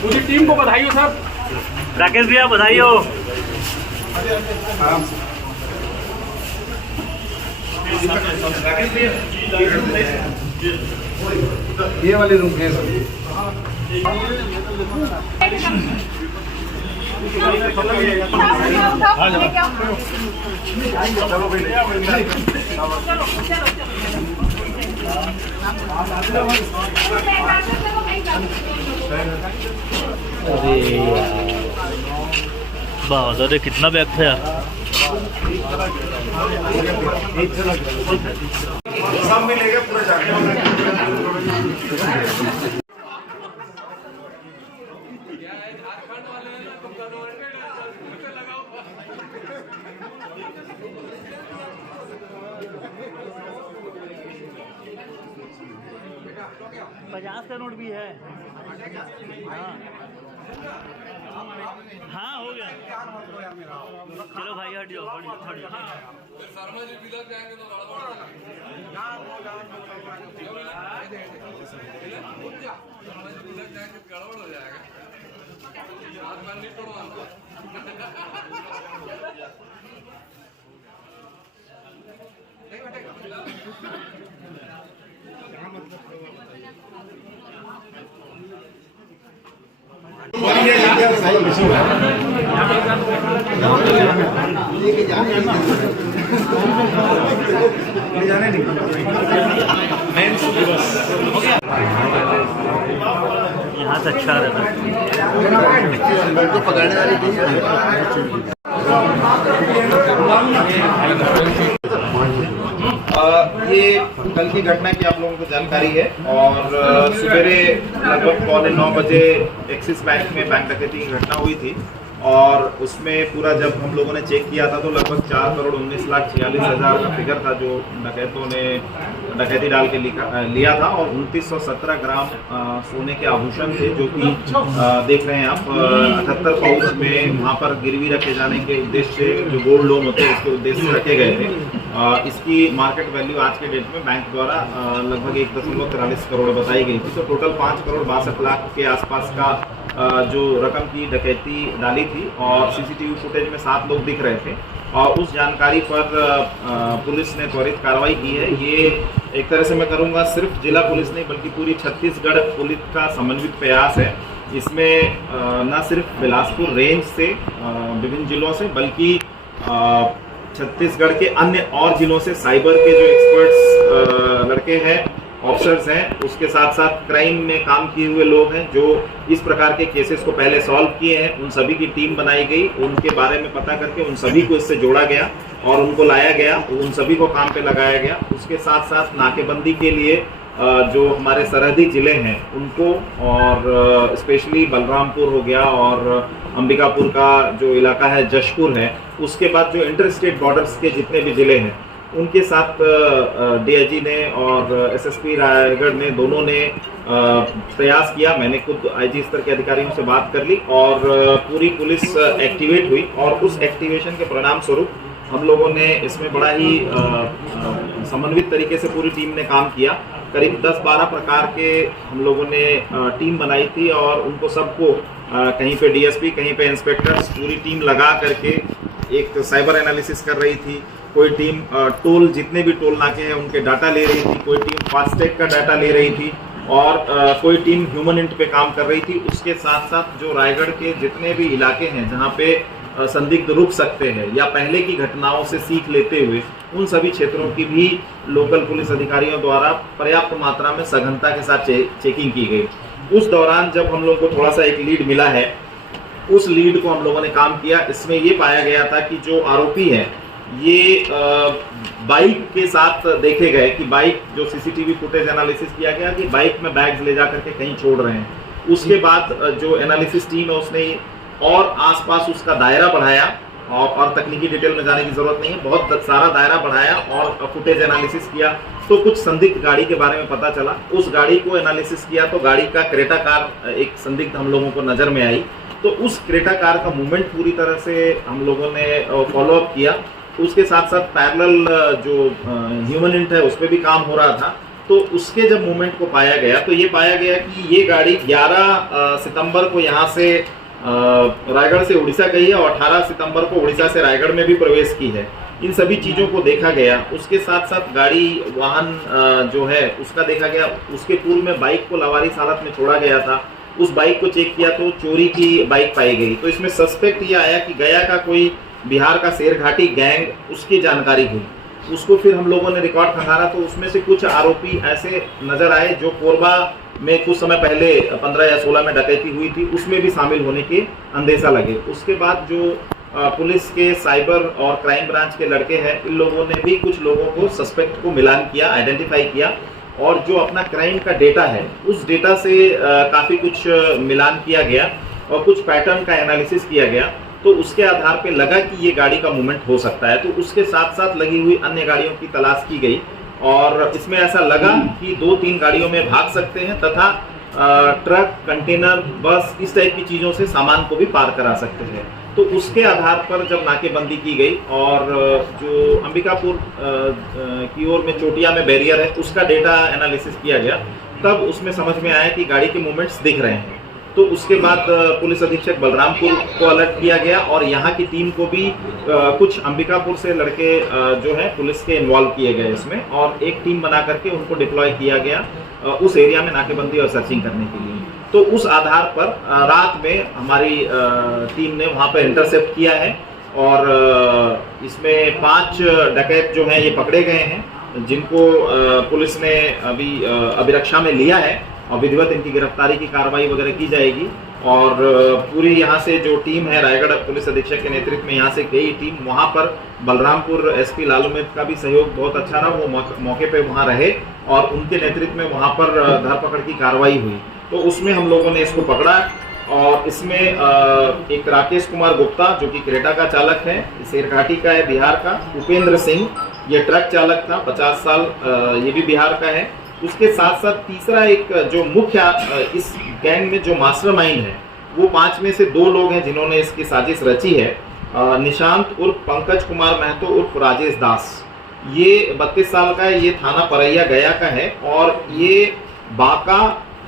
पूरी टीम को बधाई हो सर। राकेश भैया बधाई हो। ये वाले रूम है सर। बहुत अरे कितना बैग था यार। सब मिलेगा पूरा जाके। पचास का नोट भी है। हाँ हो गया। चलो भाई हट जाओ हट जाओ। शर्मा जी बिलक जाएंगे तो गड़बड़ हो जाएगा। शर्मा जी बिलक जाएंगे तो गड़बड़ हो जाएगा। हाथ में नहीं तोड़वाना। नहीं बैठेगा। यहाँ से अच्छा रहता है। पकड़ने वाली ये कल की घटना की आप लोगों को जानकारी है और सवेरे लगभग 8:45 बजे एक्सिस बैंक में बैंक डकैती की घटना हुई थी और उसमें पूरा जब हम लोगों ने चेक किया था तो लगभग 4,19,46,000 का फिगर था जो डकैतों ने डकैती डाल के लिया था और 2917 ग्राम सोने के आभूषण थे जो कि देख रहे हैं आप 78 पाउच में वहाँ पर गिरवी रखे जाने के उद्देश्य से जो गोल्ड लोन होते हैं उसके उद्देश्य से रखे गए थे। इसकी मार्केट वैल्यू आज के डेट में बैंक द्वारा लगभग 1.43 करोड़ बताई गई थी। तो टोटल 5,62,00,000 के आसपास का जो रकम की डकैती डाली थी और सीसीटीवी फुटेज में 7 लोग दिख रहे थे और उस जानकारी पर पुलिस ने त्वरित कार्रवाई की है। ये एक तरह से मैं करूँगा सिर्फ जिला पुलिस नहीं बल्कि पूरी छत्तीसगढ़ पुलिस का समन्वित प्रयास है। इसमें न सिर्फ बिलासपुर रेंज से विभिन्न जिलों से बल्कि छत्तीसगढ़ के अन्य और जिलों से साइबर के जो एक्सपर्ट्स लड़के हैं ऑफिसर्स हैं उसके साथ साथ क्राइम में काम किए हुए लोग हैं जो इस प्रकार के केसेस को पहले सॉल्व किए हैं उन सभी की टीम बनाई गई। उनके बारे में पता करके उन सभी को इससे जोड़ा गया और उनको लाया गया, उन सभी को काम पे लगाया गया। उसके साथ साथ नाकेबंदी के लिए जो हमारे सरहदी जिले हैं उनको और स्पेशली बलरामपुर हो गया और अंबिकापुर का जो इलाका है जशपुर है, उसके बाद जो इंटर स्टेट बॉर्डर्स के जितने भी जिले हैं उनके साथ डीआईजी ने और एसएसपी रायगढ़ ने दोनों ने प्रयास किया। मैंने खुद आईजी स्तर के अधिकारियों से बात कर ली और पूरी पुलिस एक्टिवेट हुई और उस एक्टिवेशन के परिणाम स्वरूप हम लोगों ने इसमें बड़ा ही समन्वित तरीके से पूरी टीम ने काम किया। करीब 10-12 प्रकार के हम लोगों ने टीम बनाई थी और उनको सबको कहीं पे डीएसपी कहीं पे इंस्पेक्टर्स पूरी टीम लगा करके एक साइबर एनालिसिस कर रही थी। कोई टीम टोल जितने भी टोल नाके हैं उनके डाटा ले रही थी, कोई टीम फास्टैग का डाटा ले रही थी और कोई टीम ह्यूमन इंट पे काम कर रही थी। उसके साथ साथ जो रायगढ़ के जितने भी इलाके हैं जहाँ पे संदिग्ध रुक सकते हैं या पहले की घटनाओं से सीख लेते हुए उन सभी क्षेत्रों की भी लोकल पुलिस अधिकारियों द्वारा पर्याप्त मात्रा में सघनता के साथ चेकिंग की गई। उस दौरान जब हम लोग को थोड़ा सा एक लीड मिला है, उस लीड को हम लोगों ने काम किया। इसमें ये पाया गया था कि जो आरोपी है ये बाइक के साथ देखे गए कि बाइक जो सीसीटीवी फुटेज एनालिसिस किया गया कि बाइक में बैग्स ले जा करके कहीं छोड़ रहे हैं। उसके बाद जो एनालिसिस टीम है उसने और आसपास उसका दायरा बढ़ाया और तकनीकी डिटेल में जाने की जरूरत नहीं है, बहुत सारा दायरा बढ़ाया और फुटेज एनालिसिस किया तो कुछ संदिग्ध गाड़ी के बारे में पता चला। उस गाड़ी को एनालिसिस किया तो गाड़ी का क्रेटा कार एक संदिग्ध हम लोगों को नजर में आई तो उस क्रेटा कार का मूवमेंट पूरी तरह से हम लोगों ने फॉलो अप किया। उसके साथ साथ पैरेलल जो ह्यूमन इंट है उस पर भी काम हो रहा था। तो उसके जब मूवमेंट को पाया गया तो ये पाया गया कि ये गाड़ी 11 सितंबर को यहाँ से रायगढ़ से उड़ीसा गई है और 18 सितंबर को उड़ीसा से रायगढ़ में भी प्रवेश की है। इन सभी चीज़ों को देखा गया। उसके साथ साथ गाड़ी वाहन जो है उसका देखा गया। उसके पूर्व में बाइक को लावारिस हालत में छोड़ा गया था। उस बाइक को चेक किया तो चोरी की बाइक पाई गई। तो इसमें सस्पेक्ट ये आया कि गया का कोई बिहार का शेरघाटी गैंग उसकी जानकारी हुई। उसको फिर हम लोगों ने रिकॉर्ड खंगाला तो उसमें से कुछ आरोपी ऐसे नजर आए जो कोरबा में कुछ समय पहले 15 या 16 में डकैती हुई थी, उसमें भी शामिल होने के अंदेशा लगे। उसके बाद जो पुलिस के साइबर और क्राइम ब्रांच के लड़के हैं, इन लोगों ने भी कुछ लोगों को सस्पेक्ट को मिलान किया, आइडेंटिफाई किया और जो अपना क्राइम का डेटा है उस डेटा से काफ़ी कुछ मिलान किया गया और कुछ पैटर्न का एनालिसिस किया गया। तो उसके आधार पे लगा कि ये गाड़ी का मूवमेंट हो सकता है। तो उसके साथ साथ लगी हुई अन्य गाड़ियों की तलाश की गई और इसमें ऐसा लगा कि 2-3 गाड़ियों में भाग सकते हैं तथा ट्रक, कंटेनर, बस इस टाइप की चीज़ों से सामान को भी पार करा सकते हैं। तो उसके आधार पर जब नाकेबंदी की गई और जो अंबिकापुर की ओर में चोटिया में बैरियर है उसका डेटा एनालिसिस किया गया, तब उसमें समझ में आया कि गाड़ी के मूवमेंट्स दिख रहे हैं। तो उसके बाद पुलिस अधीक्षक बलरामपुर को अलर्ट किया गया और यहाँ की टीम को भी कुछ अंबिकापुर से लड़के जो है पुलिस के इन्वॉल्व किए गए इसमें और एक टीम बना करके उनको डिप्लॉय किया गया उस एरिया में नाकेबंदी और सर्चिंग करने के लिए। तो उस आधार पर रात में हमारी टीम ने वहाँ पर इंटरसेप्ट किया है और इसमें 5 डकैत जो हैं ये पकड़े गए हैं, जिनको पुलिस ने अभी अभिरक्षा में लिया है और विधिवत इनकी गिरफ्तारी की कार्रवाई वगैरह की जाएगी। और पूरी यहाँ से जो टीम है रायगढ़ पुलिस अधीक्षक के नेतृत्व में यहाँ से गई टीम, वहाँ पर बलरामपुर एसपी लालू मित का भी सहयोग बहुत अच्छा रहा। वो मौके पे वहाँ रहे और उनके नेतृत्व में वहाँ पर धरपकड़ की कार्रवाई हुई। तो उसमें हम लोगों ने इसको पकड़ा और इसमें एक राकेश कुमार गुप्ता जो कि क्रेटा का चालक है, शेरघाटी का है, बिहार का। उपेंद्र सिंह ये ट्रक चालक था, 50 साल, ये भी बिहार का है। उसके साथ साथ तीसरा एक जो मुख्य इस गैंग में जो मास्टरमाइंड है वो 5 में से 2 लोग हैं जिन्होंने इसकी साजिश रची है। निशांत उर्फ पंकज कुमार महतो उर्फ राजेश दास, ये 32 साल का है, ये थाना परैया गया का है और ये बांका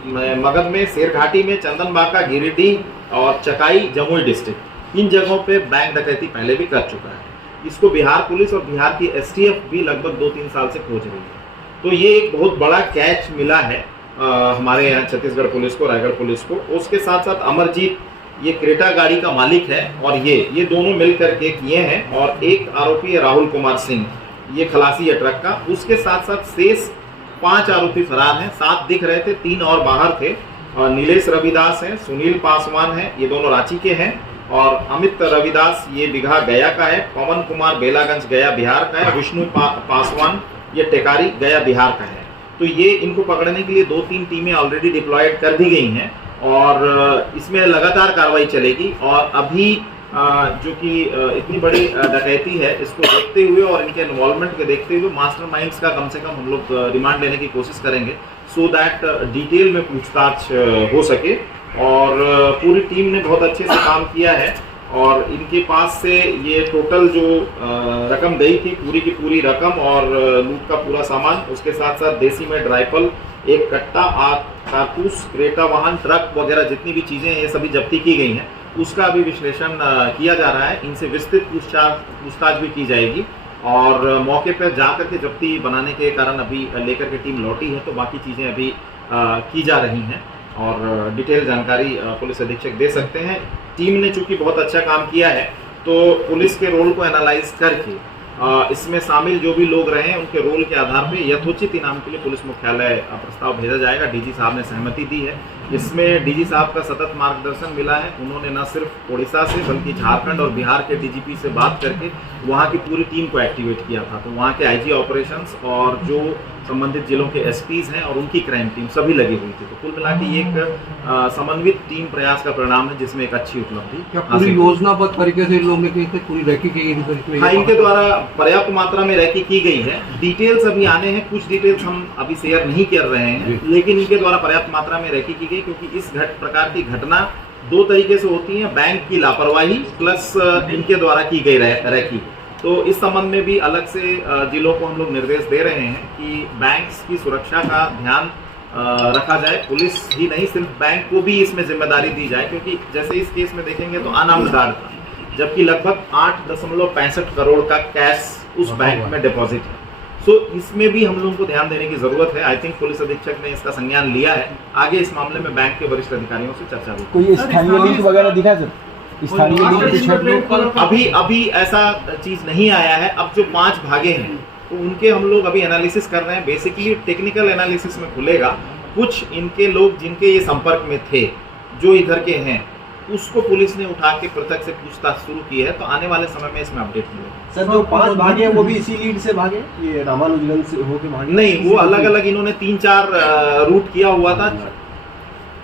मगध में, शेरघाटी में, चंदन बांका, गिरिडीह और चकाई जमुई डिस्ट्रिक्ट, इन जगहों पे बैंक डकैती पहले भी कर चुका है। इसको बिहार पुलिस और बिहार की एसटीएफ भी लगभग 2-3 साल से खोज रही है। तो ये एक बहुत बड़ा कैच मिला है हमारे यहाँ छत्तीसगढ़ पुलिस को, रायगढ़ पुलिस को। उसके साथ साथ अमरजीत ये क्रेटा गाड़ी का मालिक है और ये दोनों मिल करके किए हैं और एक आरोपी है राहुल कुमार सिंह, ये खलासी है ट्रक का। उसके साथ साथ शेष 5 आरोपी फरार हैं, 7 दिख रहे थे, 3 और बाहर थे। नीलेश रविदास है, सुनील पासवान है, ये दोनों रांची के हैं और अमित रविदास ये बिघा गया का है। पवन कुमार बेलागंज गया बिहार का है। विष्णु पासवान ये टेकारी गया बिहार का है। तो ये इनको पकड़ने के लिए 2-3 टीमें ऑलरेडी डिप्लॉयड कर दी गई हैं और इसमें लगातार कार्रवाई चलेगी। और अभी जो कि इतनी बड़ी डकैती है, इसको देखते हुए और इनके इन्वॉल्वमेंट के देखते हुए मास्टरमाइंड्स का कम से कम हम लोग रिमांड लेने की कोशिश करेंगे सो दैट डिटेल में पूछताछ हो सके। और पूरी टीम ने बहुत अच्छे से काम किया है और इनके पास से ये टोटल जो रकम गई थी, पूरी की पूरी रकम और लूट का पूरा सामान, उसके साथ साथ देसी में राइफल, एक कट्टा, कारतूस, क्रेटा वाहन, ट्रक वगैरह जितनी भी चीज़ें ये सभी जब्ती की गई हैं, उसका अभी विश्लेषण किया जा रहा है। इनसे विस्तृत पूछताछ भी की जाएगी और मौके पर जा करके जब्ती बनाने के कारण अभी लेकर के टीम लौटी है। तो बाकी चीज़ें अभी की जा रही हैं और डिटेल जानकारी पुलिस अधीक्षक दे सकते हैं। टीम ने चूंकि बहुत अच्छा काम किया है तो पुलिस के रोल को एनालाइज करके इसमें शामिल जो भी लोग रहे हैं उनके रोल के आधार पर यथोचित इनाम के लिए पुलिस मुख्यालय प्रस्ताव भेजा जाएगा। डीजी साहब ने सहमति दी है। इसमें डीजी साहब का सतत मार्गदर्शन मिला है। उन्होंने न सिर्फ उड़ीसा से बल्कि झारखंड और बिहार के डीजीपी से बात करके वहाँ की पूरी टीम को एक्टिवेट किया था। तो वहाँ के आईजी ऑपरेशंस और जो संबंधित जिलों के एसपीज हैं और उनकी क्राइम टीम सभी लगी हुई थी। तो कुल मिला के ये एक समन्वित टीम प्रयास का परिणाम है जिसमें एक अच्छी उपलब्धि। क्या पूरी योजनाबद्ध तरीके से लोगों ने पूरी रैकी की गई? हाँ, इनके द्वारा पर्याप्त मात्रा में रैकी की गई है। डिटेल्स अभी आने हैं, कुछ डिटेल्स हम अभी शेयर नहीं कर रहे हैं, लेकिन इनके द्वारा पर्याप्त मात्रा में रैकी की गई क्योंकि इस प्रकार की घटना दो तरीके से होती हैं, बैंक की लापरवाही प्लस इनके द्वारा की गई रैकी। तो इस संबंध में भी अलग से जिलों को हम लोग निर्देश दे रहे हैं कि बैंक्स की सुरक्षा का ध्यान रखा जाए। पुलिस ही नहीं, सिर्फ बैंक को भी इसमें जिम्मेदारी दी जाए, क्योंकि जैसे इस केस में देखेंगे तो अनार्म्ड गार्ड था, जबकि लगभग 8.65 करोड़ का कैश उस बैंक में डिपॉजिट है। सो इसमें भी हम लोगों को ध्यान देने की जरूरत है। आई थिंक पुलिस अधीक्षक ने इसका संज्ञान लिया है। आगे इस मामले में बैंक के वरिष्ठ अधिकारियों से चर्चा होगी। कोई स्थानीय लिंक वगैरह दिखा सर? स्थानीय लिंक कुछ है? अभी ऐसा चीज नहीं आया है। अब जो 5 भागे हैं तो उनके हम लोग अभी एनालिसिस कर रहे हैं। बेसिकली टेक्निकल एनालिसिस में खुलेगा। कुछ इनके लोग जिनके ये संपर्क में थे, जो इधर के हैं, उसको पुलिस ने उठा के पृथक से पूछताछ शुरू की है। तो आने वाले समय में इसमें अपडेट मिलेगा। सर जो 5 भागे हैं वो भी इसी लीड से भागे, ये रामानुजगंज से होके भागे? नहीं, वो अलग अलग इन्होंने 3-4 रूट किया हुआ था।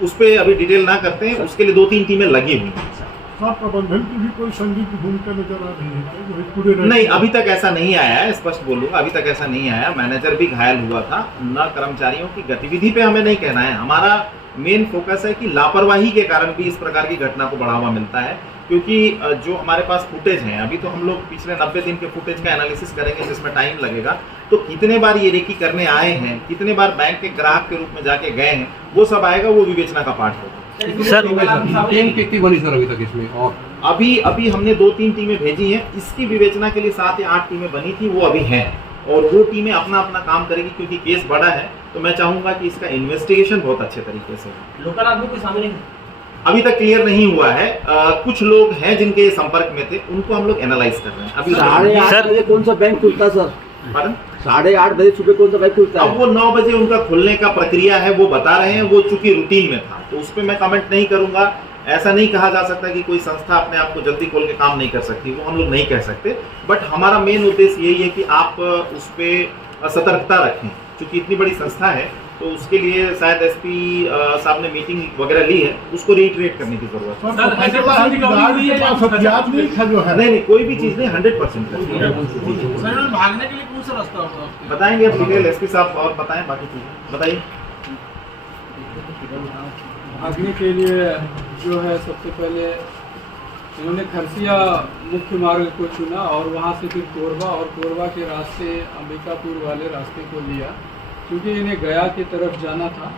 उस पर अभी डिटेल ना करते हैं, उसके लिए 2-3 टीमें लगी हुई हैं। प्रबंधन की भी कोई संदिग्ध भूमिका नजर आ रही है? पूरे नहीं, अभी तक ऐसा नहीं आया है। स्पष्ट बोलूंगा, अभी तक ऐसा नहीं आया। मैनेजर भी घायल हुआ था। न कर्मचारियों की गतिविधि पे हमें नहीं कहना है। हमारा मेन फोकस है कि लापरवाही के कारण भी इस प्रकार की घटना को बढ़ावा मिलता है। क्योंकि जो हमारे पास फुटेज हैं, अभी तो हम लोग पिछले 90 दिन के फुटेज का एनालिसिस करेंगे, जिसमें टाइम लगेगा। तो कितने बार ये रेकी करने आए हैं, कितने बार बैंक के ग्राहक के रूप में जाके गए हैं, वो सब आएगा। वो विवेचना का पार्ट होगा। सर टीम कितनी बनी सर अभी तक इसमें? और अभी हमने 2-3 टीमें भेजी हैं। इसकी विवेचना के लिए 7 या 8 टीमें बनी थी, वो अभी हैं। और वो टीमें अपना अपना काम करेगी, क्योंकि केस बड़ा है। तो मैं चाहूंगा कि इसका इन्वेस्टिगेशन बहुत अच्छे तरीके से हो। लोकल आदमी को शामिल अभी तक क्लियर नहीं हुआ है। कुछ लोग हैं जिनके संपर्क में थे, उनको हम लोग एनालाइज कर रहे हैं। अभी 8:30 बजे कौन सा बैंक खुलता सर? पardon? 8:30 बजे सुबह कौन सा बैंक खुलता है? अब वो 9 बजे उनका खुलने का प्रक्रिया है, वो बता रहे हैं। वो चूंकि रूटीन में था, तो उस पर मैं कमेंट नहीं करूंगा। ऐसा नहीं कहा जा सकता कि कोई संस्था अपने आप को जल्दी खोल के काम नहीं कर सकती, वो हम लोग नहीं कह सकते। बट हमारा मेन उद्देश्य यही है कि आप उस पर सतर्कता रखें। चूंकि इतनी बड़ी संस्था है, तो उसके लिए शायद एसपी साहब ने मीटिंग वगैरह ली है, उसको रीइटरेट करने की जरूरत है। नहीं, कोई भी चीज नहीं, 100% भागने के लिए कौन सा रास्ता होगा बताएंगे। अब डिटेल एसपी साहब और बताएं, बाकी चीजें बताइए। भागने के लिए जो है, सबसे पहले इन्होंने खरसिया मुख्य मार्ग को चुना और वहाँ से फिर कोरबा, और कोरबा के रास्ते अंबिकापुर वाले रास्ते को लिया, क्योंकि इन्हें गया की तरफ जाना था।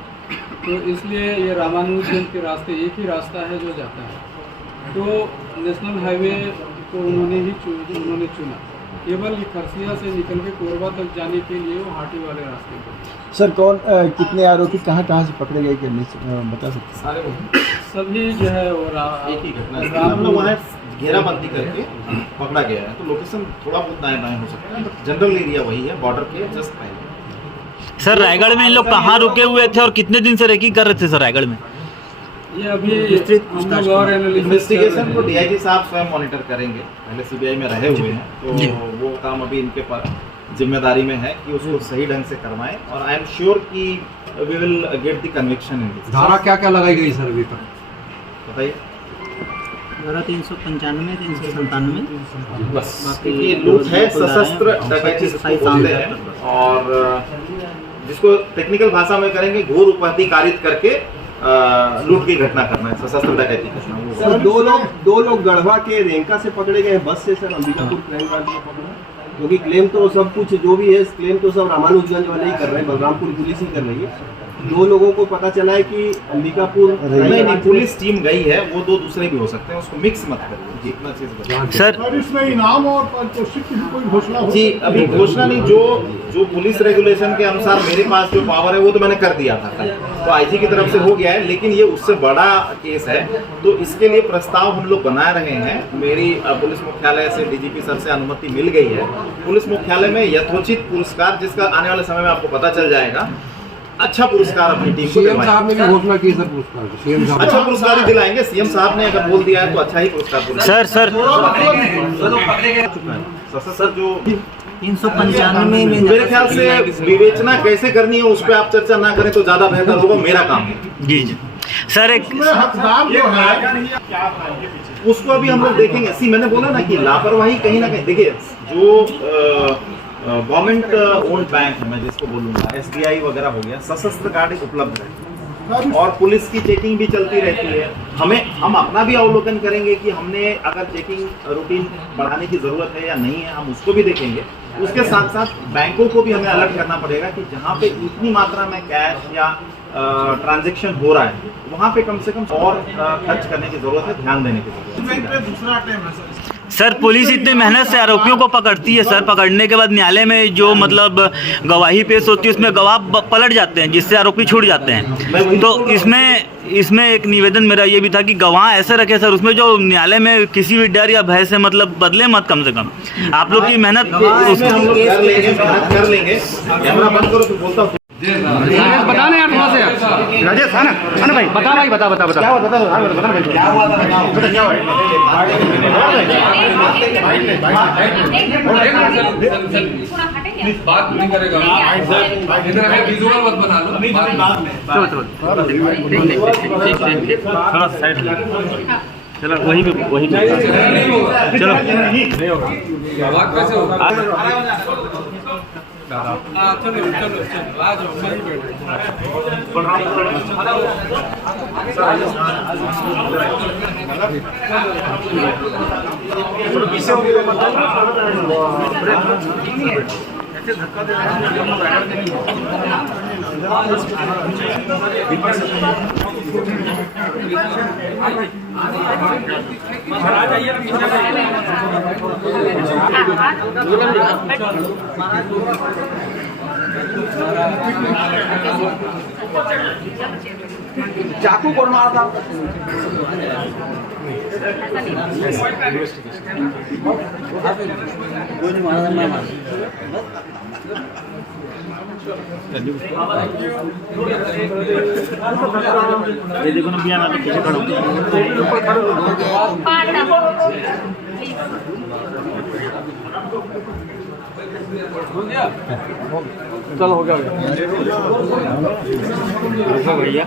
तो इसलिए ये रामानुजगंज के रास्ते, एक ही रास्ता है जो जाता है। तो नेशनल हाईवे को उन्होंने चुना। केवल खरसिया से निकल के कोरबा तक जाने के लिए वो हाटी वाले रास्ते को। सर कौन कितने आरोपी कहाँ से पकड़े गए, क्या बता सकते? सारे सभी जो है वो एक ही घटना है। हम लोग वहाँ घेराबंदी करके पकड़ा गया है। तो लोकेशन थोड़ा बहुत दाएं बाएं हो सकता है, बट जनरल एरिया वही है, बॉर्डर के जस्ट पहले। सर रायगढ़ में इन लोग कहाँ रुके हुए थे और कितने दिन से रेकी कर रहे थे सर रायगढ़ में? ये अभी हम लोग और इन्वेस्टिगेशन को डीआईजी साहब स्वयं मॉनिटर करेंगे। पहले सीबीआई में रहे हुए हैं, तो वो काम अभी इनके पर जिम्मेदारी में है कि उसको सही ढंग से करवाएं। और आई एम श्योर कि we will get the conviction in this. धारा क्या क्या लगाई गई सर अभी तक बताइए। धारा 395, 397 बस ये लूट है, सशस्त्र डकैती जिसको बोलते हैं। और जिसको टेक्निकल भाषा में करेंगे, घोर उपाधि कारित करके लूट की घटना करना है, सशस्त्र डकैती करना। सर दो लोग गढ़वा के रेंका से पकड़े गए बस से सर, अंबिकापुर क्राइम ब्रांच में पकड़े, क्योंकि क्लेम तो सब कुछ जो भी है, क्लेम तो सब रामानुजगंज वाले ही कर रहे हैं, बलरामपुर पुलिस ही कर रही है। 2 लोगों को पता चला है कि अंबिकापुर नहीं, पुलिस टीम गई है, वो 2 दूसरे भी हो सकते हैं, उसको मिक्स मत करिए। जितना चीज सर इसमें इनाम और पारितोषिक की भी कोई घोषणा हो? जी अभी घोषणा नहीं। जो पुलिस रेगुलेशन के अनुसार मेरे पास जो पावर है वो तो मैंने कर दिया था कल, तो आईजी की तरफ से हो गया है। लेकिन ये उससे बड़ा केस है, तो इसके लिए प्रस्ताव हम लोग बना रहे हैं। मेरी पुलिस मुख्यालय से डीजीपी सर से अनुमति मिल गई है। पुलिस मुख्यालय में यथोचित पुरस्कार, जिसका आने वाले समय में आपको पता चल जाएगा, अच्छा पुरस्कार अपनी टीम को सीएम साहब ने भी घोषणा की सर पुरस्कार की। सीएम साहब अच्छा पुरस्कार ही दिलाएंगे। सीएम साहब ने अगर बोल दिया है तो अच्छा ही पुरस्कार। सर सर जो 395 में मेरे ख्याल से विवेचना कैसे करनी है उस पर आप चर्चा ना करें तो ज्यादा बेहतर होगा। मेरा काम है जी सर। एक हकदार जो है उसको अभी हम लोग देखेंगे। मैंने बोला ना कि लापरवाही कहीं ना कहीं, देखिए जो गवर्नमेंट ओन्ड बैंक है, मैं जिसको बोलूंगा SBI वगैरह हो गया, सशस्त्र गार्ड उपलब्ध है। और पुलिस की चेकिंग भी चलती रहती है। हम अपना भी अवलोकन करेंगे कि हमने अगर चेकिंग रूटीन बढ़ाने की ज़रूरत है या नहीं है, हम उसको भी देखेंगे। उसके साथ साथ बैंकों को भी हमें अलर्ट करना पड़ेगा कि जहाँ पे इतनी मात्रा में कैश या ट्रांजैक्शन हो रहा है, वहाँ पे कम से कम और खर्च करने की ज़रूरत है, ध्यान देने की ज़रूरत है। दूसरा अटेम्प्ट है सर। सर पुलिस इतनी मेहनत से आरोपियों को पकड़ती है सर, पकड़ने के बाद न्यायालय में जो मतलब गवाही पेश होती है उसमें गवाह पलट जाते हैं, जिससे आरोपी छूट जाते हैं। तो इसमें एक निवेदन मेरा ये भी था कि गवाह ऐसे रखे सर उसमें जो न्यायालय में किसी भी डर या भय से मतलब बदले मत, कम से कम आप लोग की मेहनत हम लोग कर लेंगे। कैमरा बंद करो तो बोलता हूँ। बता ना यार थोड़ा सा यार। राजेश आना भाई, बता भाई, बता क्या हुआ, क्या हुआ था, बात नहीं करेगा, इधर है विजुअल मत बना लो। थोड़ा साइड चलो, वही नहीं होगा, चलो नहीं होगा। आवाज कैसे होगा? चलो आ जाओ, सही बैठो। चाकू कौन मारा था? ये देखो ना, बिया ना पीछे खड़ो। चलो हो गया भैया।